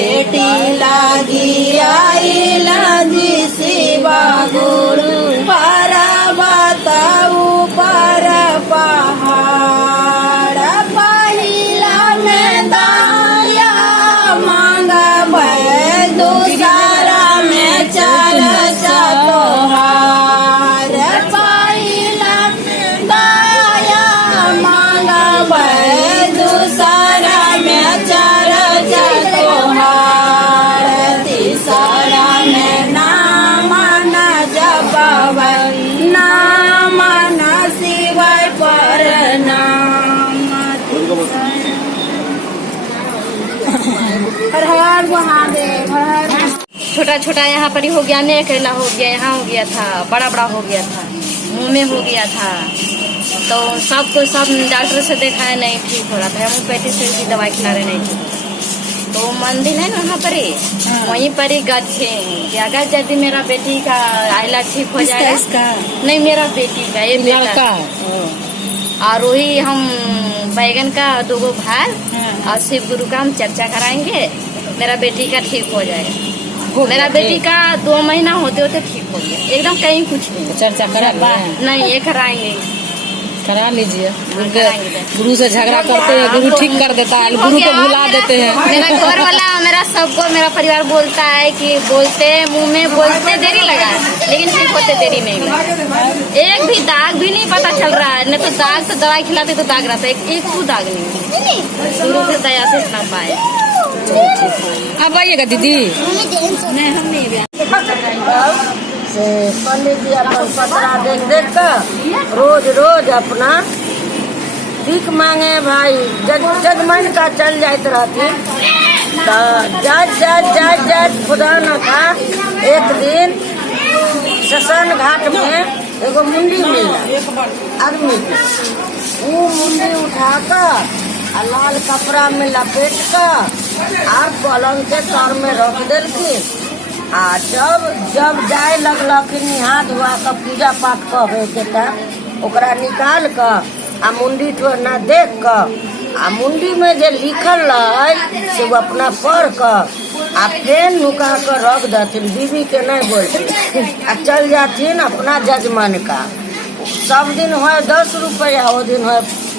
बेटी लागी आइला जी शिवा गुरु पर बताऊ पर पहाड़ पहिला में दाया मांगब दूसरा में चर्चा तोहार पहिला में दाया मांगब दूसरा में चर्चा तोहार तीसरा में नाम न जपब नाम न शिवाय पर नाम हर हर महादेव हर हर। छोटा छोटा यहाँ पर ही हो गया, नेकला हो गया, यहाँ हो गया था, बड़ा बड़ा हो गया था, मुंह में हो गया था। तो सबको सब डॉक्टर से दिखाया, नहीं ठीक हो रहा था। होम्योपैथी से भी दवाई खिला रहे नहीं ठीक। तो मंदिर है ना वहाँ पर ही, वहीं पर ही गए थे कि अगर यदि मेरा बेटी का आइला ठीक हो जाएगा। इसका नहीं, मेरा बेटी का, ये बेटा। और वही हम बैगन का 2 भार और शिव गुरु का हम चर्चा कराएंगे, मेरा बेटी का ठीक हो जाएगा। मेरा बेटी का 2 महीना होते होते ठीक हो गया एकदम, कहीं कुछ नहीं। चर्चा करा नहीं, ये कराएंगे, करा लीजिए। कराएंगे। गुरु से झगड़ा करते हैं, गुरु ठीक कर देता है, गुरु को भुला देते हैं। मेरा घर वाला, मेरा सबको, मेरा परिवार बोलता है कि बोलते मुंह में बोलते देरी लगा, लेकिन ठीक होते देरी नहीं लगा। एक भी दाग भी नहीं पता चल रहा है। नहीं तो दाग तो दवाई खिलाते तो दाग रहता है, एक भी दाग नहीं। गुरु की दया से इतना पाए। अब आइएगा दीदी। नहीं, हम नहीं से पंडित जी अपन पतरा देख देख कर रोज रोज अपना भीख मांगे भाई। जजमान का चल जाते रहती तो जज खुदा न था। एक दिन शमशान घाट में एगो मुंडी मिला आदमी के। वो मुंडी उठा कर लाल कपड़ा में लपेट कर और पलंग के तर में रख दिलखिन। आ जब जाए लगलखिन हाथ धोआ कर पूजा पाठ करे के टाइम ओकरा निकाल कर आ मुंडी ठोना देख कर आ मुंडी में जे लिखल रहे से वो अपना पढ़ कर आ फेन नुका कर रख देथिन। बीवी के नहीं बोलती आ चल जाथिन अपना जजमान का। सब दिन हो 10 रुपया, वो दिन हो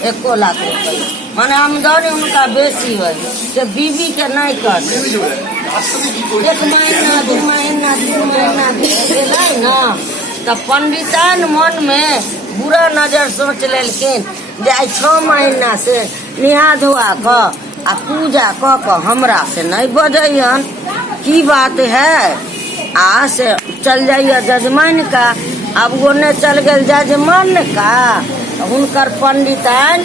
1 लाख रुपया। माने आमदनी उनका बेसी है, से बीवी के नहीं कर। 1 महीना 2 महीना 3 महीना गेलै ना तो पंडितान मन में बुरा नजर सोच लेलखिन जे 6 महीना से निहा धोआ क आ पूजा क हमरा से नहीं बजैहन, की बात है। आ से चल जाइए जजमान का। अब ओने चल गए जजमान का। हुनकर पंडितान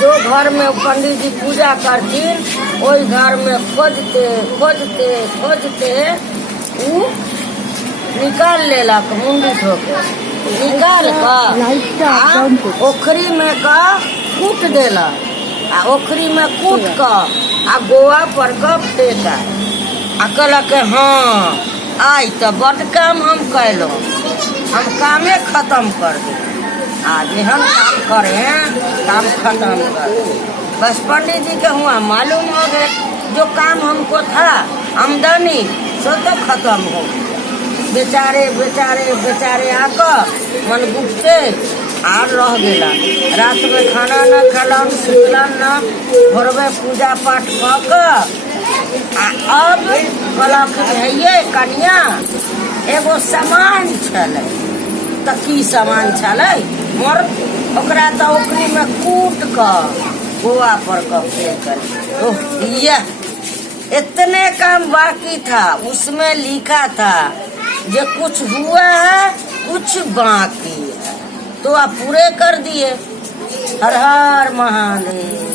जो घर में पंडित जी पूजा करथिन वही घर में खोजते खोजते खोजते उ निकाल लेलक मुंडी ठोके निकाल कर ओखरी में का कूट देलक। आ ओखरी में कूट कर आ गोआ पर कप टेका आ कहलक हाँ आई तो बड़ काम हम कैलहुँ, हम कामे खत्म कर दे। आज हम काम करे काम खत्म कर। बस पंडित जी के हुआ मालूम हो गए जो काम हमको था आमदनी सो तो खत्म हो। बेचारे बेचारे बेचारे आकर मन गुप्ते आर रह गया। रात में खाना न खलन सुतलन न, भोर में पूजा पाठ क अब कहलक है कन्या एगो सामान छलै। तो की सामान छलै मोर ओकरा तो ओकरी में कूट कर गोआ पर फेंक। यह इतने काम बाकी था, उसमें लिखा था जो कुछ हुआ है कुछ बाकी है, तो आप पूरे कर दिए। हर हर महादेव।